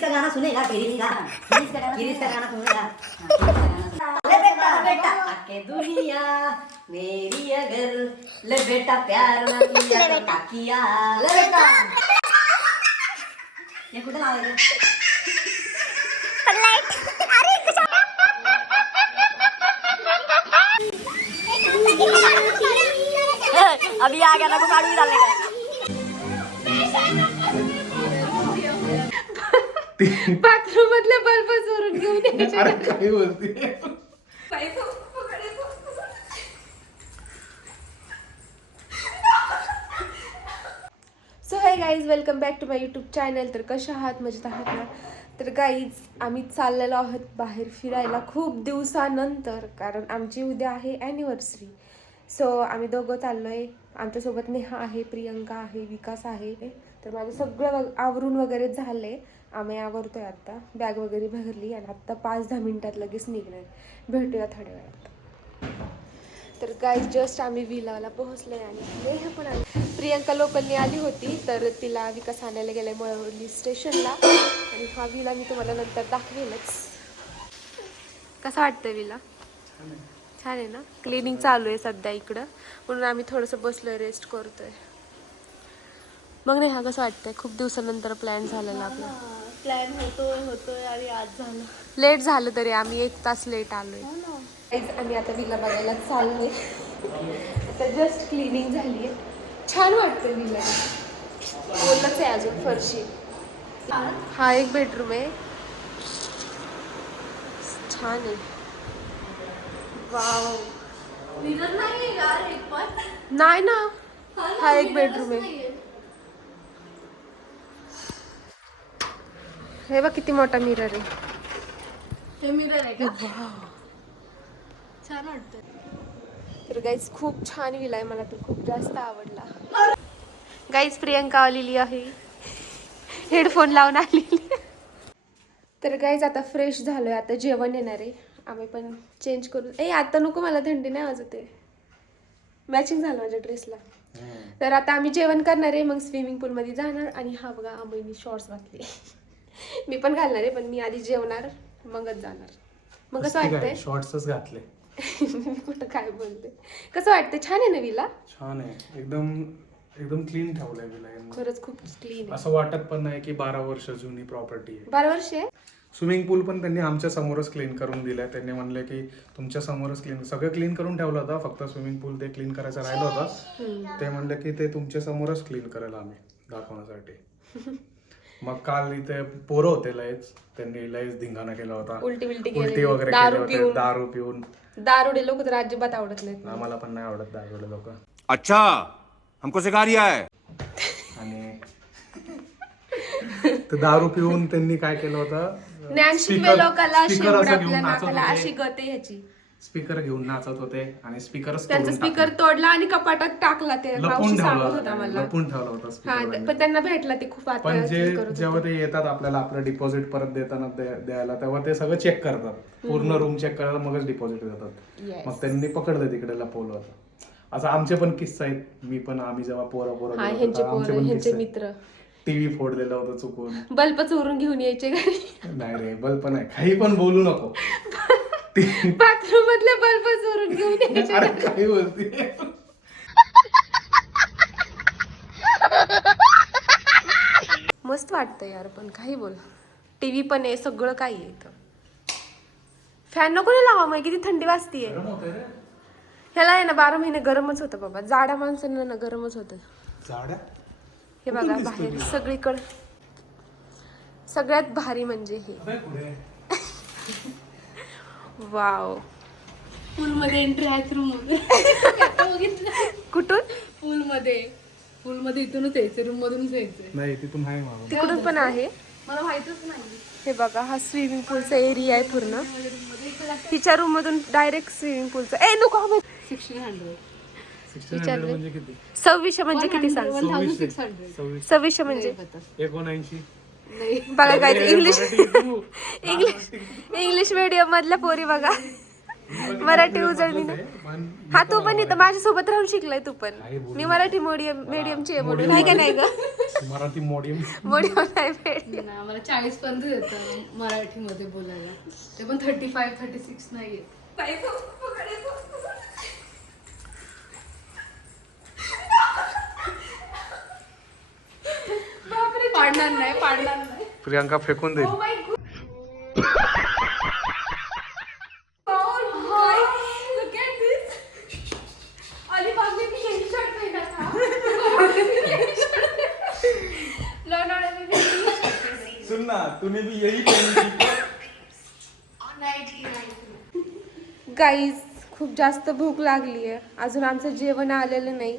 गिरीश का गाना सुनेगा, गिरीश का गाना सुनेगा। ले बेटा आके दुनिया मेरी अगर, ले बेटा प्यार ना किया तो क्या किया, ले बेटा। ये कुठे लावायचं? अभी आ गया ना, काढू भी डालने का। बाथरूम मधले बल्ब चोरून घेऊन यायचे. अरे काय बोलते? So hi guys, welcome back to my YouTube channel. तर कशा आहात, मजेत आहात ना? तर गाईज, आम्ही चाललेलो आहोत बाहेर फिरायला खूप दिवसानंतर, कारण आमची उद्या आहे ॲनिव्हर्सरी. सो आम्ही दोघं चाललो आहे. आमच्यासोबत नेहा आहे, प्रियंका आहे, विकास आहे. तर माझं सगळं आवरून वगैरे झालं आहे. आम्ही आवरतोय आत्ता, बॅग वगैरे भरली आणि आत्ता 5-10 मिनिटात लगेच निघणार. भेटूया थोड्या वेळात. तर गाईज, जस्ट आम्ही विलाला पोहोचलो आहे आणि नेहा पण आली. प्रियंका लोकलनी आली होती, तर तिला विकास आणायला गेलाय मळवली स्टेशनला. आणि हा विला मी तुम्हाला नंतर दाखवेलच. कसा वाटतं विला? छान आहे ना? क्लिनिंग चालू आहे सध्या इकडं, म्हणून आम्ही थोडंसं बसलोय, रेस्ट करतोय. मग नाही, हा कसं वाटतंय? खूप दिवसानंतर प्लॅन झालेला आपला. प्लॅन होतोय आणि आज झालं. लेट झालं तरी आम्ही 1 तास लेट आलोय. आम्ही आता विला बघायला चाललोय. आता जस्ट क्लिनिंग झाली आहे. छान वाटतं विला, बोललंच आहे अजून फरशी. हा एक बेडरूम आहे, छान आहे. वाव, मिरर नाहीये यार एक पण. नाही ना, हा एक बेडरूम आहे. हे बघ किती मोठा मिरर आहे. हे मिरर आहे का? छान वाटतं. तर गाईज, खूप छान विला आहे, मला तर खूप जास्त आवडला. गाईज, प्रियंका आलेली आहे, हेडफोन लावून आलेली. तर गाईज, आता फ्रेश झालोय, आता जेवण येणार आहे. आम्ही पण चेंज करू. आता नको, मला थंडी नाही वाजत आहे. मॅचिंग झालं माझ्या ड्रेसला. तर आता आम्ही जेवण करणार आहे, मग स्विमिंग पूलमध्ये जाणार. आणि हा बघा, आम्ही शॉर्ट्स घातले. मी पण घालणार आहे, पण मी आधी जेवणार मगच जाणार. मग कसं वाटतंय? शॉर्ट्सच घातले. मी कुठं काय बोलते. कसं वाटतं? छान आहे ना विला? छान आहे, एकदम क्लीन ठेवलंय विला. खरंच खूप क्लीन आहे. असं वाटत पण नाही की 12 वर्ष जुनी प्रॉपर्टी आहे. 12 वर्ष आहे. स्विमिंग पूल पण त्यांनी आमच्या समोरच क्लीन करून दिलाय. त्यांनी म्हणले की तुमच्या समोरच क्लीन, सगळं क्लीन करून ठेवलं होतं, फक्त स्विमिंग पूल ते क्लीन करायचं राहिलं होतं. ते म्हणले की ते तुमच्या समोरच क्लीन करेल आम्ही, दाखवण्यासाठी. मग काल इथे पोरं होते लयच, त्यांनी लयच धिंगाणा केला होता, उलटी वगैरे केले होते, दारू पिऊन. दारुडे लोक तर अजिबात आवडत नाहीत. आम्हाला पण नाही आवडत दारुडे लोक. अच्छा, हमको सिखा रिया है. आणि ते दारू पिऊन त्यांनी काय केलं होतं, ज्ञान शिकवे लोकांना स्पीकर शेवट असं आपल्या घेऊन नाचत नाकाला अशी होते. गते ह्याची. स्पीकर घेऊन नाचत होते आणि स्पीकरच त्यांचा स्पीकर तोडला आणि कपाटात टाकला. ते मावशी सांगत होता मला. लपून ठेवला होता हा, स्पीकर. पण त्यांना भेटला ते खूप आता पण हे करत जेव्हा होते. ते येतात आपल्याला आपलं डिपॉझिट परत देताना द्यायला, तेव्हा ते सगळं चेक करतात, पूर्ण रूम चेक करायला, मगच डिपॉझिट देतात. Yes. मग त्यांनी पकडलं तिकडे लपवलं होतं. असं आमचे पण किस्से आहेत. मी पण, आम्ही जेव्हा हा, ह्यांचे मित्र टीव्ही फोडलेलं होतं चुकून. बल्ब चोरून घेऊन यायचे घरी. नाही रे, बल्ब नाही, काही पण बोलू नको. बाथरूम मधले बल्ब चोरून घेऊन यायचे. अरे काही बोलते. मस्त वाटतं यार, पण काही बोल. टीव्ही पण आहे, सगळं काही आहे इथं. फॅन नको ना लावा, मग किती थंडी वाजतीये. ह्याला आहे ना 12 महिने गरमच होतं बाबा. जाड्या माणसांना ना गरमच होतं. जाड्या हे बघा बाहेर सगळीकडे, सगळ्यात भारी म्हणजे हे. वाव, पूल मध्ये एंट्री आहे थ्रू मध्ये. कुठून? पूल मध्ये इथूनच यायचं, रूम मधूनच यायचं. नाही, तिथून आहे मागून. तिकडून पण आहे. मला माहितच नाही. हे बघा, हा स्विमिंग पूलचा एरिया आहे पूर्ण. तिच्या रूम मधून डायरेक्ट स्विमिंग पूलचा. नको 1600. 1600 म्हणजे किती? 2600 म्हणजे किती सांग? 2600 म्हणजे 79. बघा काय इंग्लिश इंग्लिश मीडियम मधल्या पोरी बघा. मराठी उजळणी ना. हा तू पण इथं माझ्यासोबत राहून शिकलाय तू पण. मी मराठी मीडियमची आहे म्हणून नाही का नाही ग. मराठी मोडियम मीडियम नाही medium. नाही, आम्हाला 40 पर्यंत येतं मराठीमध्ये बोलायला. ते पण 35-36 नाही येत. पाडणार नाही. प्रियांका फेकून देईल. सुन ना तूने भी यही गाईज खूप जास्त भूक लागली आहे. अजून आमचं जेवण आलेलं नाही.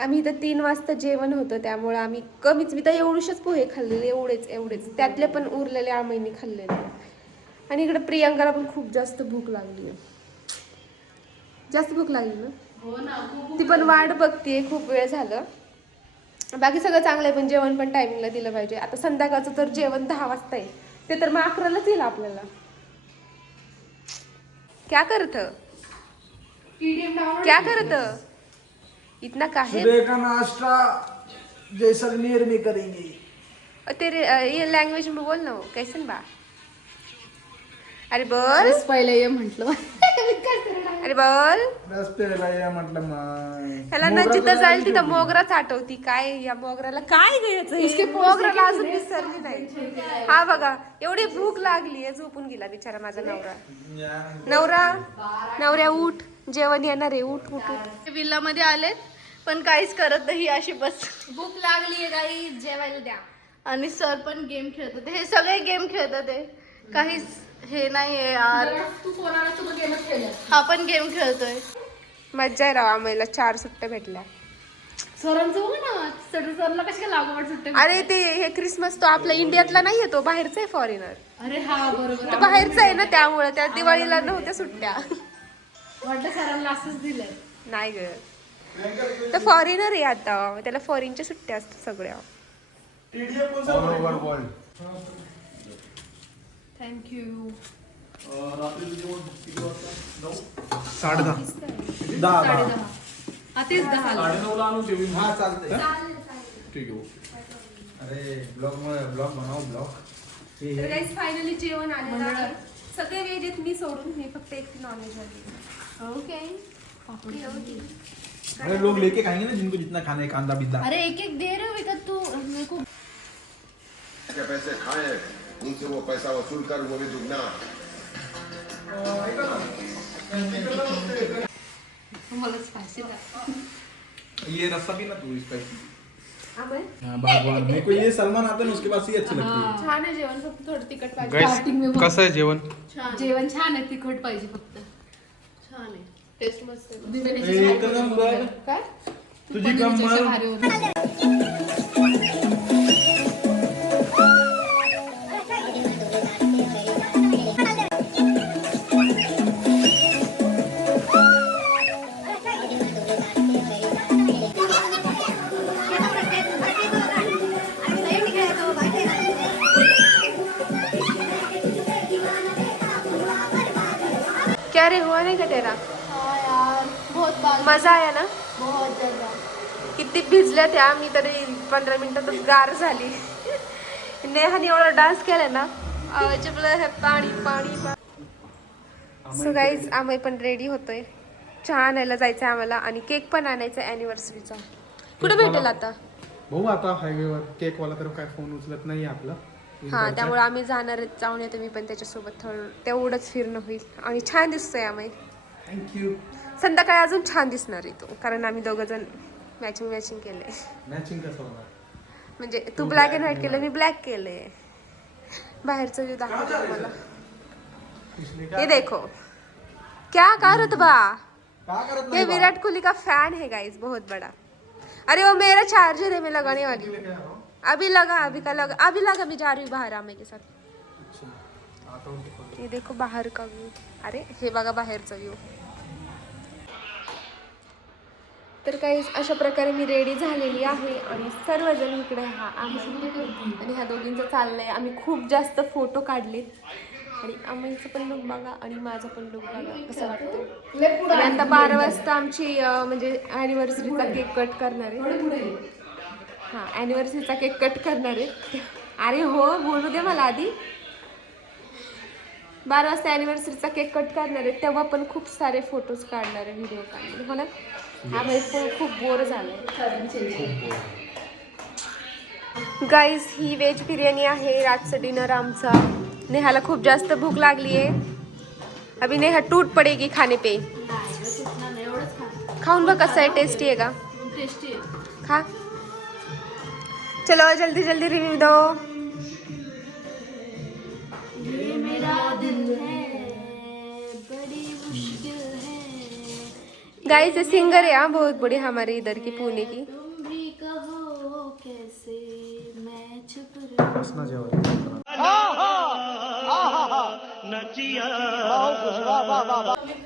आम्ही इथं 3 वाजता जेवण होतं त्यामुळे आम्ही कमीच, मी तर एवढेच पोहे खाल्लेले, एवढेच त्यातले पण उरलेले आम्हीने खाल्लेले. आणि इकडे प्रियांकाला पण खूप जास्त भूक लागली आहे. जास्त भूक लागली ना. हो ना, खूप ती पण वाट बघते, खूप वेळ झालं. बाकी सगळं चांगलं आहे पण जेवण पण टायमिंगला दिलं पाहिजे. आता संध्याकाळचं तर जेवण 10 वाजता आहे, ते तर मग 11लाच येईल आपल्याला. क्या करत क्या करत इतना काहे सुबह का नाश्ता जैसलमेर में करेंगे. तेरे ये लैंग्वेज में बोल ना. कैसन बा. अरे बोल. बस पहिले ये म्हटलं. अरे बोल. रस्ते या मतलब नाही. ह्याला ना जिथं जाईल तिथं मोगराच आठवती. काय या मोगराला काय घ्यायचं, मोगराला अजून विसरली नाही. हा बघा एवढी भूक लागली आहे. झोपून गेला बिचारा माझा नवऱ्या उठ, जेवण येणार आहे, उठ. विल्ला मध्ये आलेत पण काहीच करत नाही, अशी बस. भूक लागली आहे काही जेवायला द्या. आणि सर पण गेम खेळतात. हे सगळे गेम खेळतात. काहीच हे नाहीये यार. तू कोणाला गेम खेळत. हा पण गेम खेळतोय. मज्जा आहे राव. आम्हाला 4 सुट्ट्या भेटल्या. सरांचं बघ ना, सरला कशी काय लागवड सुट्टे. अरे ते हे क्रिसमस तो आपल्या इंडियातला नाही येतो, बाहेरचा आहे फॉरेनर. अरे हा बरोबर. तो बाहेरचा आहे ना त्यामुळे त्या दिवाळीला नव्हत्या सुट्ट्या. वाटलं सरांना असंच दिलंय. नाही ग, तर फॉरेनर आहे आता, त्याला फॉरेनच्या सुट्ट्या असतात सगळ्या. थँक्यू. 10:30 हा तेच 10. हा चालतंय. ठीक आहे. अरे ब्लॉग बनाओ ब्लॉग. फायनली जेवण आलेलं आहे. सगळे व्हेज आहेत मी सोडून, मी फक्त एकटी नॉनव्हेज आली. ओके. अरे लोग लेके खाएंगे ना जिनको जितना खाना है, कांदा बिंदा. अरे एक दे रहे हो विकत तू मेरे को. के पैसे खाए उनसे वो पैसा वसूल कर वो भी दुगना. मला स्पाइसी था. ये रस्सा भी ना तू इसका. आम्ही हाँ भगवान, मेरे को ये सलमान आता है ना उसके बाद से ही अच्छी लगती है. छान आहे जेवण, फक्त थोडं तिखट पाहिजे. स्टार्टिंग में कसं आहे जेवण. जेवण छान आहे, तिखट पाहिजे फक्त. छान आहे. टेस्ट मस्त आहे. एक नंबर. काय तुझी कमाल. भारी होतं. क्या रे, हुआ नहीं का तेरा. हाँ यार बहुत बाल. मजा आया ना. बहुत ज्यादा. किती भिजल्या त्या, मी तरी 15 मिनिटातच गार झाली. नेहाने एवढा डान्स केला ना, आवाजलं हे पाणी. सो गाईज आम्ही पण रेडी होतोय. चहा आणायला जायचं आम्हाला आणि केक पण आणायचा अॅनिव्हर्सरीचा. कुठे भेटेल आता. भाऊ आता हायवेवर केकवाला तर काय फोन उचलत नाही आपला. हा त्यामुळे आम्ही जाणार आहेत, जाऊन येतो मी पण त्याच्यासोबत. तेवढंच फिरणं होईल आणि छान दिसतोय आम्ही. थँक्यू. संध्याकाळी अजून छान दिसणार आहे तो, कारण आम्ही दोघं जण मॅचिंग केले. मॅचिंग कसं होणार. म्हणजे तू ब्लॅक अँड व्हाईट केलं, मी ब्लॅक केले. बाहेरचं व्ह्यू दाखवतो मला. ये देखो क्या करत बा. ये विराट कोहली का फैन है गाइस, बहुत बड़ा. अरे वो मेरा चार्जर है, मैं लगाने वाली हूँ. अभी लगा मैं जा रही हूँ बाहर आमे के साथ. ये देखो बाहर का व्यू. अरे हे बघा बाहेरचा व्यू. तर काही अशा प्रकारे मी रेडी झालेली आहे आणि सर्वजण इकडे आहे आणि ह्या दोघींचं चाललंय. आम्ही खूप जास्त फोटो काढलेत आणि अमलचं पण लुक बघा आणि माझं पण लुक बघा कसं वाटतं. आणि आता 12 वाजता आमची म्हणजे ॲनिव्हर्सरीचा केक कट करणार आहे. हां, ॲनिव्हर्सरीचा केक कट करणार आहे. अरे हो, बोलू दे मला आधी. 12 वाजता ॲनिव्हर्सरीचा केक कट करणार आहे, तेव्हा पण खूप सारे फोटोज काढणार आहे, व्हिडिओ काढणार हो ना. आम्ही पण खूप बोर झालं. गाईज, ही व्हेज बिर्याणी आहे रातचं डिनर आमचा. नेहाला खूप जास्त भूक लागली आहे. अभी नेहा टूट पडेगी खाने पे. खाऊन बघ कसं आहे, टेस्टी आहे का? टेस्टी आहे. खा. चलो जल्दी जल्दी रिव्यू दो. ये मेरा दिल है, बड़ी मुश्किल है. गाइस ये सिंगर है बहुत बड़ी हमारे इधर की, पुणे की. तुम भी कहो कैसे मैं चुप रहूं. बसना जेवायला.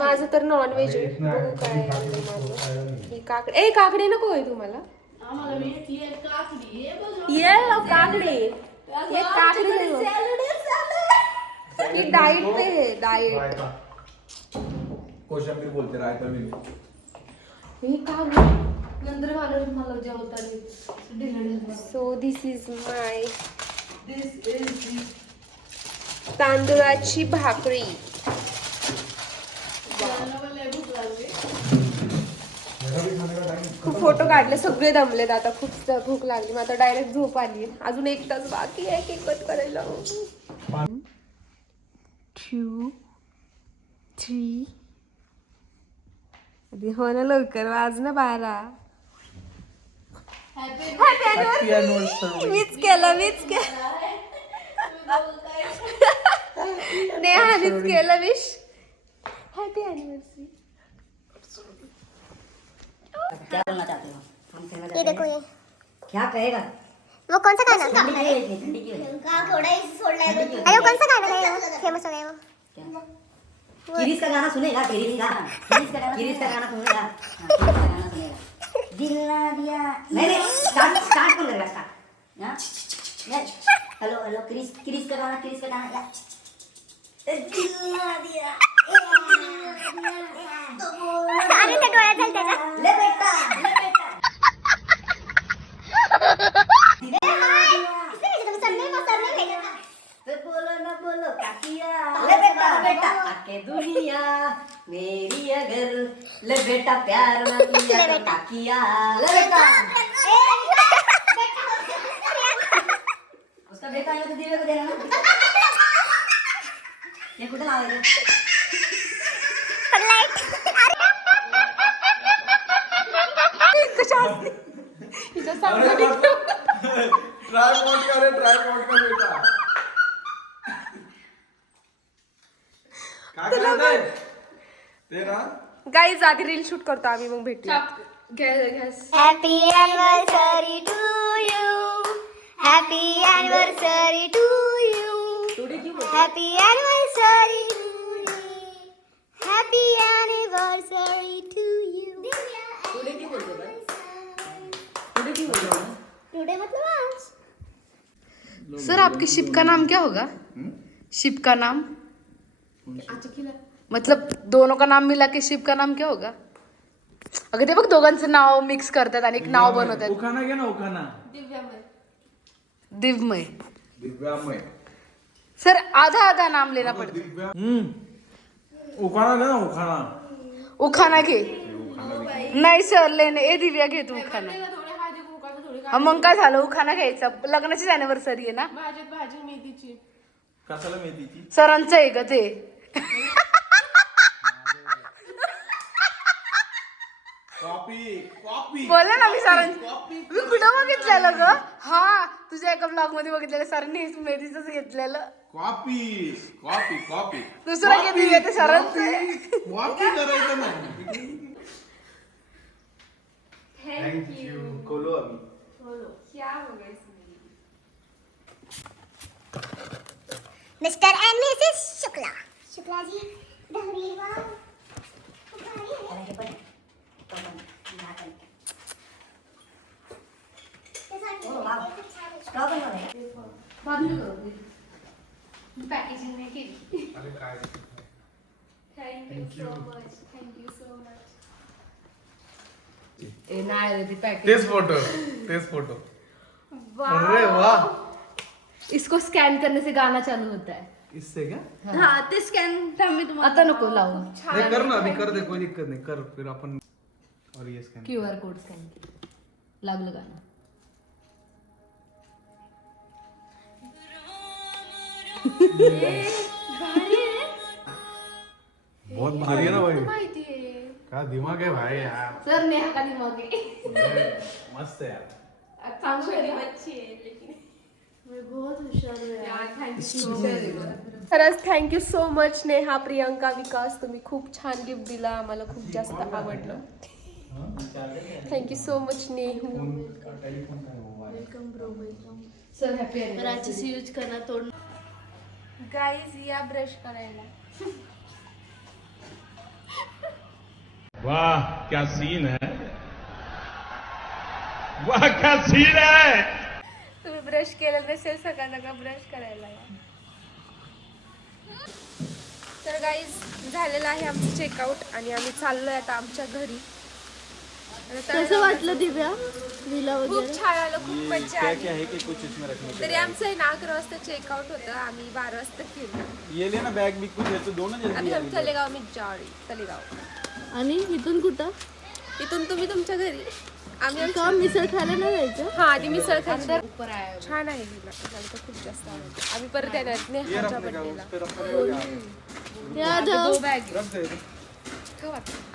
माझं तर नॉन व्हेज आहे. बघू काय आहे माझं. ही काकडे, ए काकडे नको आहे तुम्हाला. आम्हाला भेटली आहे काकडी. हे बघ. ये लो काकडे. ये काकडे नहीं हो. ये डाइट पे है, डाइट. कोशिंबीर बोलते रायता मी. ही काकडे. नंतर मला जेवताना डिनर. सो दिस इज माय तांदूळाची भाकरी. खूप फोटो काढले, सगळे दमलेत आता. खूप भूक लागली, मग आता डायरेक्ट झोप आली. अजून 1 तास बाकी आहे केक कट करायला. 1 2 3. हो ना, लवकर वाज ना 12. Happy anniversary. मीच केलं. नेहानीच केलं विश. Happy anniversary. क्या बोलना चाहते हो? हम कहना ये चाहते देखो हैं ये क्या कहेगा? वो कौन सा गाना ठंडी नहीं है इतनी, ठंडी की वजह से। थोड़ा ही अरे वो कौन सा गाना है वो फेमस हो गया वो क्या? किरीस का गाना सुनेगा? किरीस का गाना सुनेगा? हाँ, किरीस का गाना सुनेगा. दिल ना दिया. नहीं, स्टार्ट कौन करेगा? स्टार्ट. हाँ? हेलो किरीस का गाना या. दिल ना दिया. अरे ते डोळ्यात झालं त्याचा. ले बेटा. बोलो काकिया. ले बेटा आके दुनिया मेरी अगर ले बेटा प्यार ना किया तो काकिया. ले बेटा. उसका बेटा आया तो दिव्या को देना ना. ये कुठे लावायचं? ट्रायपॉड का बेटा. काय करताय ते ना. गाईज आधी रील शूट करतो आम्ही, मग भेटू. Happy anniversary to you. Happy anniversary to you. Happy anniversary to you. Happy anniversary to you. Today मतलब आज. सर आपके शिप का नाम क्या होगा? शिप का नाम मतलब दोनों का नाम मिला के शिप का नाम क्या होगा? अगं ते बघ, दोघांचं नाव मिक्स करतात आणि एक नाव बनवतात. उखाना घे ना. उखाना. दिव्यमय. दिव्यामय. सर आधा नाम लेना पड़ता. उखाना घे ना. उखाना. उखाना घे. नाही सर लेणे. ए दिव्या घे तू उखाना. मग काय झालं, उखाना घ्यायचा. लग्नाचीच अॅनिव्हर्सरी आहे ना. भाजी मेथीची. कशाला मेथीची? सरांचं आहे ग ते. कॉपी. बोलला ना मी सरांची. मी कुठं बघितलेलं ग? हा, तुझ्या एका ब्लॉग मध्ये बघितलेलं. सरांनी मेथीच घेतलेलं. कॉपी. दुसरं किती घेते सरांचं. कॉपी करायचं ना. थँक्यू. खोलो अभी. क्या हो गया इसमें? Mr. and Mrs. Shukla ji डहरी वाह. पॅकेजिंग नाही केली. अरे काय thank you so much, thank you so much. नाही रे ती पॅकेज. तेच फोटो अरे वाह. इसको स्कॅन करने से गाना चालू होता है. इससे क्या हा ते स्कॅन मी तुम्हाला आता नको लावू. नहीं कर ना, अभी कर दे, कोई दिक्कत नहीं, कर फिर अपन. और ये स्कैन QR कोड स्कॅन लागलं गाणं. बहुत भारी है ना भाई. माहितीये. क्या दिमाग है भाई यार. सर नेहा का दिमाग आहे. मस्त है यार. खरंच thank you so much Neha, Priyanka, Vikas. तुम्ही खूप छान गिफ्ट दिला आम्हाला, खूप जास्त आवडलं. Thank you so much Nehu. Sir happy राचीस यूज करणार तोड. गाईज या ब्रश करायला. वाह क्या सीन है, वाह क्या सीन है. तुम्ही ब्रश केलं नसेल सकाळ सकाळ ब्रश करायला या. तर गाईज झालेलं आहे आमचं चेकआउट आणि आम्ही चाललोय आता आमच्या घरी. कसं वाटलं दिव्या विला खूप वगैरे? छान आलं, खूप मजा आली. तरी आमचं आहे ना 11 वाजता चेकआउट होतं, आम्ही 12 वाजता केलं. ये लेना बैग भी कुछ है तो दो ना आम्ही जल्दी. हम तलेगाव मिरजाळी तलेगाव. आणि इथून कुठं? इथून तुम्ही तुमच्या घरी. आम्ही का मिसळ खायला नाही जायचं? हा आधी मिसळ खायची. छान आहे हिला, मला तर खूप जास्त आवडतं. आम्ही परत येणार नेहाच्या बर्थडेला. यादव बॅग रख दे. ठेव आता.